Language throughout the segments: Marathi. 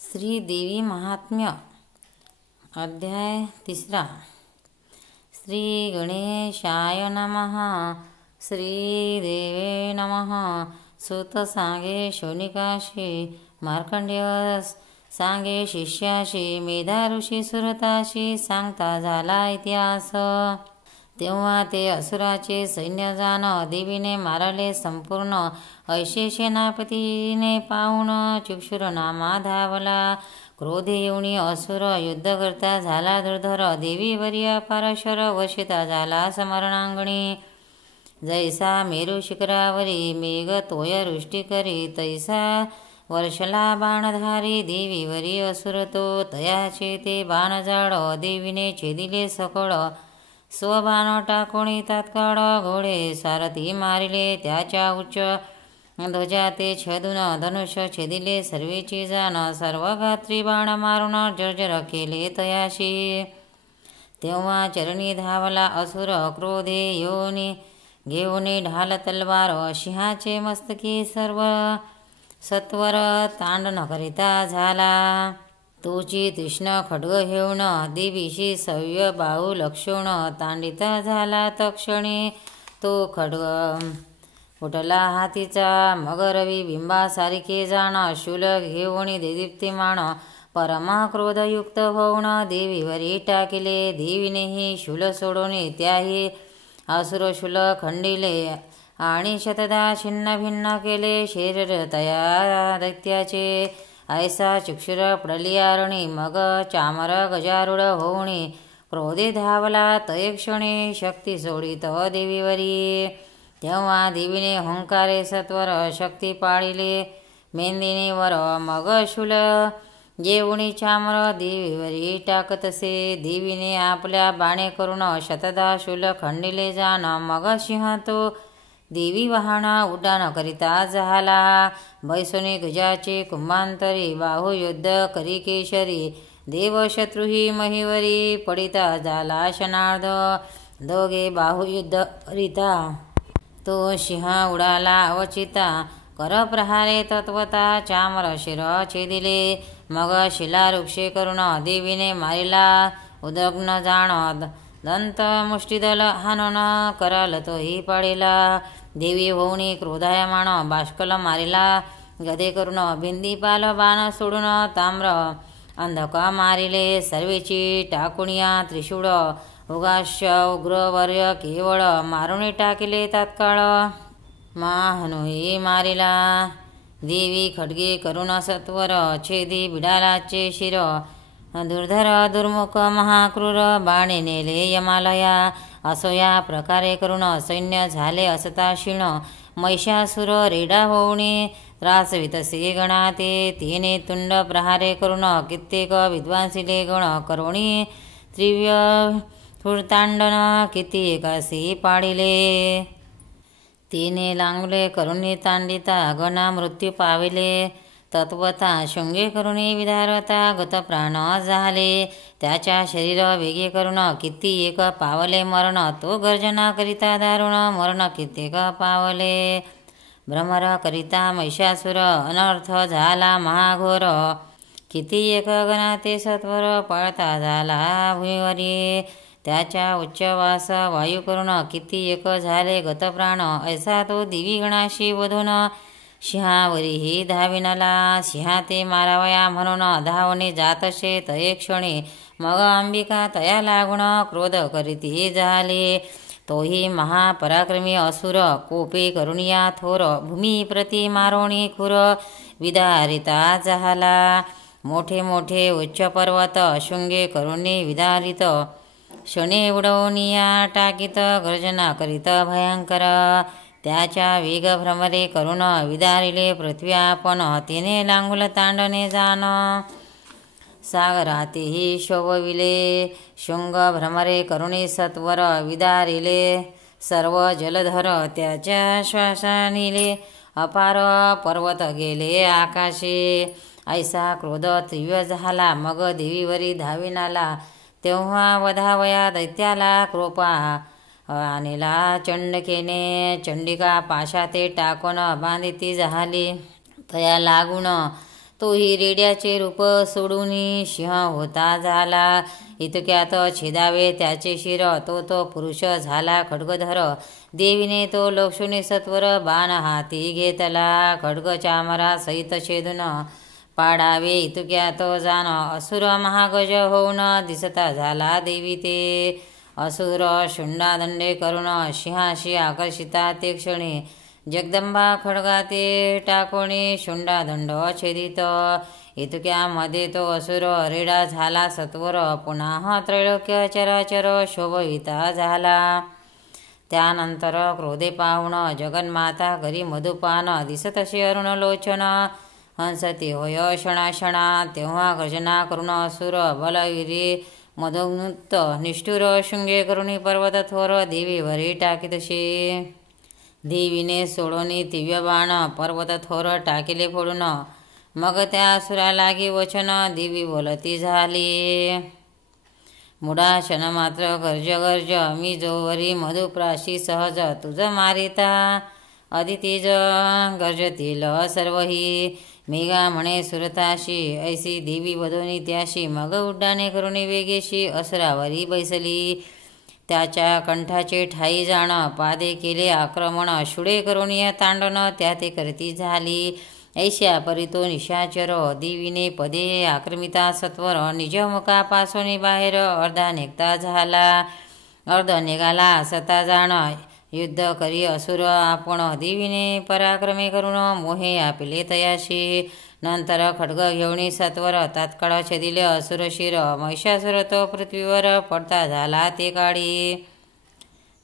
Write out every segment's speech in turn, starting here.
श्री देवी महात्म्य अध्याय 3. श्री गणेशाय नमः. श्री देवे नमः. सूत सांगे शौनिकाशी, मार्कंडेय सांगे शिष्याशी, मेधा ऋषी सुरताशी सांगता झाला इतिहास. तेव्हा ते असुराचे सैन्य जाण देवीने मारले संपूर्ण. ऐशे सेनापतीने पाहून चक्षुर नामा धावला. क्रोधे येऊनी असुर युद्ध करता झाला दुर्धर. देवीवरी अपार शर वर्षिता झाला समरणांगणी. जैसा मेरू शिखरावरी मेघ तोय वृष्टी करी, तैसा वर्षला बाणधारी देवीवरी असुर तो. तयाचे ते बाण जाड देवीने छेदिले सकळ. स्वबाण टाकोणी तात्काळ घोडे सारथी मारिले. त्याच्या उच्च ध्वजा ते छेदून धनुष्य छेदिले सर्वेची जाण. सर्वगात्री बाण मारून जर्जर केले तयाशी. तेव्हा चरणी धावला असुर क्रोधे योनी घेऊनी ढाल तलवार. सिंहाचे मस्तकी सर्व सत्वर तांड न करिता झाला. तोची तीक्ष्ण खड्ग हेऊन देवीशी सव्य बाहू लक्षून. तांडित झाला तक्षणी तो खड्ग फुटला हातीचा. मग रवी बिंबासारिखे जाण शूल घेऊन देदीप्तिमान. परमा क्रोधयुक्त होऊन देवीवरी टाकिले. देवीनेही शूल सोडून त्याही असुर शूल खंडिले आणि शतदा छिन्न भिन्न केले शरीर तया दैत्याचे. ऐसा चक्षुर पडली आरणी. मग चामर गजारूढ होऊनी क्रोधे धावला तयक्षणी शक्ती सोडित देवीवरी. तेव्हा देवीने हुंकारे सत्वर शक्ती पाळिले मेंदिनीवर. मग शूल येऊनी चामर देवीवरी टाकतसे. देवीने आपल्या बाणे करून शतदा शूल खंडिले जाण. मग सिंह तो देवी वाहना उड्डाण करिता झाला. बैसोनी गजाचे कुंभांतरी बाहू युद्ध करी केशरी. देव शत्रुही महिवरी पडिता झाला शनार्ध. दोघे बाहू युद्ध करिता तो सिंह उडाला अवचिता. कर प्रहारे तत्वता चामर शिर छेदिले. मग शिलावृक्षे करून देवीने मारिला उद्ग्न जाण. दंत मुष्टिदल हाणून कराल तोही पाडिला. देवी होऊनी क्रोधायमाण बाष्कल मारिला. गदे करून भिंदीपाल बाण सोडून ताम्र अंधक मारिले. सर्वेची टाकुनिया त्रिशूळ उगाश्य उग्रवर्य केवळ मारुणी टाकिले तात्काळ. महानुही मारिला. देवी खड्गे करून सत्वर छेदी बिडालाचे शिर. दुर्धर दुर्मुख महाक्रूर बाणे नेले यमालया. असो या प्रकारे करून सैन्य झाले असता क्षीण. महिषासुर रेडा होऊनी त्रासवितसे गणाते. तिने तुंड प्रहारे करून कित्येक विद्वांसिले गण. करोणी त्रिव्य फुरतांडन किती एकासी पाडिले. तिने लांगले करुणी तांडिता गणा मृत्यू पाविले. तत्वता शृंगे करुणी विधारता गत प्राण झाले. त्याच्या शरीर वेगे करून किती एक पावले मरण. तो गर्जना करिता दारुण मरण कित्येक पावले. भ्रमर करिता महिषासुर अनर्थ झाला महाघोर. किती एक गणाते सत्वर पळता झाला भुईवरी. त्याच्या उच्चवास वायू करून किती एक झाले गत प्राण. ऐसा तो दिवी गणाशी वधून सिंहावरीही धाविनला. सिंहा ते मारावया म्हणून धावणे जातसे तये क्षणी. मग अंबिका तया लागून क्रोध करीती झाले. तोही महापराक्रमी असुर कोपे करुणिया थोर. भूमी प्रति मारोणी खुर विदारिता झाला. मोठे मोठे उच्च पर्वत शृंगे करुणी विदारित. शने उडवनिया टाकीत गर्जना करीत भयंकर. त्याच्या वेग भ्रमरे करून विदारिले पृथ्वी आपण. तिने लांगुल तांडणे जाण सागरातेही शोभविले. शृंग भ्रमरे करुणी सत्वर विदारिले. सर्व जलधर त्याच्या श्वासानिले. अपार पर्वत गेले आकाशे. ऐसा क्रोध तीव्र झाला. मग देवीवरी धावीन आला. तेव्हा वधावया दैत्याला कृपा आणिला चंडकेने. चंडिका पाशाते टाकून बांधिती झाली. तया लागून तोही रेड्याचे रूप सोडून सिंह होता झाला. इतक्यात छेदावे त्याचे शिर, तो पुरुष झाला खड्गधर. देवीने तो लक्षुनी सत्वर, बाण हाती घेतला. खड्ग चामरा सहित छेदून पाडावे इतक्यात जाण. असुर महागज होऊन दिसता झाला देवी ते. असुर शुंडादंडे करून सिंहाशी आकर्षिता ते क्षणी. जगदंबा खड्गाते टाकोणी शुंडादंड छेदित. इतक्यामध्ये तो असुर रेडा झाला सत्वर. पुन्हा त्रैलोक्य चराचर शोभविता झाला. त्यानंतर क्रोधे पाहुण जगन्माता करी मधुपान. दिसतशी अरुणलोचन हंसते होय क्षणाक्षणा. तेव्हा गर्जना करून असुर बलवीरी मधोन्मुक्त निष्ठुर शृंगे करुणी पर्वत थोर देवीवरी टाकीतशी. देवीने सोडोनी दिव्य बाण पर्वत थोर टाकिले फोडून. मग त्या असुरा लागी वचन देवी बोलती झाली. मुडा क्षण मात्र गर्ज गर्ज मी जोवरी मधुप्राशी सहज तुझ मारिता. अदितीज गर्जतील सर्वही मेघा म्हणे सुरताशी. ऐसी देवी वधोनी त्याशी मग उड्डाणे करुणी वेगेशी असुरावरी बैसली. त्याच्या कंठाचे ठाई जाण पादे केले आक्रमण. शुडे करुणी तांडण त्या ते करती झाली. ऐशा परितो निशाचर देवीने पदे आक्रमिता सत्वर. निजमुखापासून बाहेर अर्धा निघता झाला. अर्ध निघाला सता जाण युद्ध करी असुर आपण. देवीने पराक्रमे करून मोहे आपिले तयाशी. नंतर खड्ग घेऊनी सत्वर तात्काळ छेदिले असुर शिर. महिषासुर तो पृथ्वीवर पडता झाला ते काळी.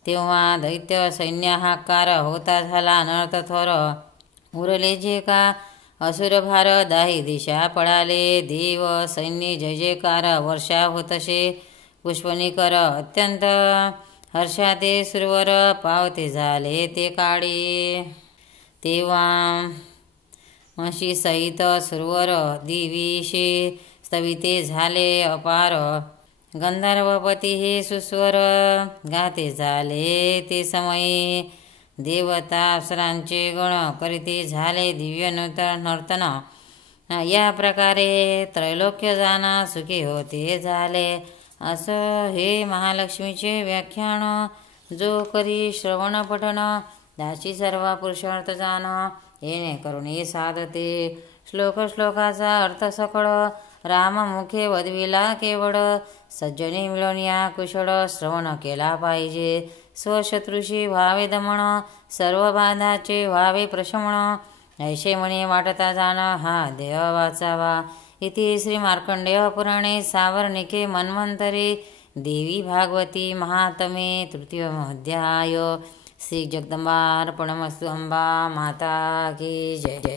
तेव्हा दैत्य सैन्य हाकार होता झाला नर्त थोर. उरले जे का असुर भार दाही दिशा पळाले. देव सैन्य जय जयकार वर्षा होतसे पुष्पनिकर. अत्यंत हर्षाते सुरवर पावते झाले ते काळी. तेव्हा म्हशी सहित सुरवर देवीशी स्तविते झाले अपार. गंधर्वपती हे सुस्वर गाते झाले ते समयी. देवता अप्सरांचे गण करीते झाले दिव्य नर्तन. या प्रकारे त्रैलोक्य जाना सुखी होते झाले. असं हे महालक्ष्मीचे व्याख्यान. जो करी श्रवण पठण त्याची सर्व पुरुषार्थ जाण. येणे करुणी साधते. श्लोकाचा अर्थ सकळ. राममुखे वदविला केवळ. सज्जने मिळून या कुशळ श्रवण केला पाहिजे. स्वशत्रुषी व्हावे दमन. सर्व बाधाचे व्हावे प्रशमन. ऐशे म्हणे वाटता जाण हा देह वाचावा. इति श्री मार्कंडेय पुराणे सावर्णिके मन्वंतरे देवी भागवती महात्मे तृतीयोऽध्याय. श्री जगदंबार्पणमस्तु. अंबा माता की जय.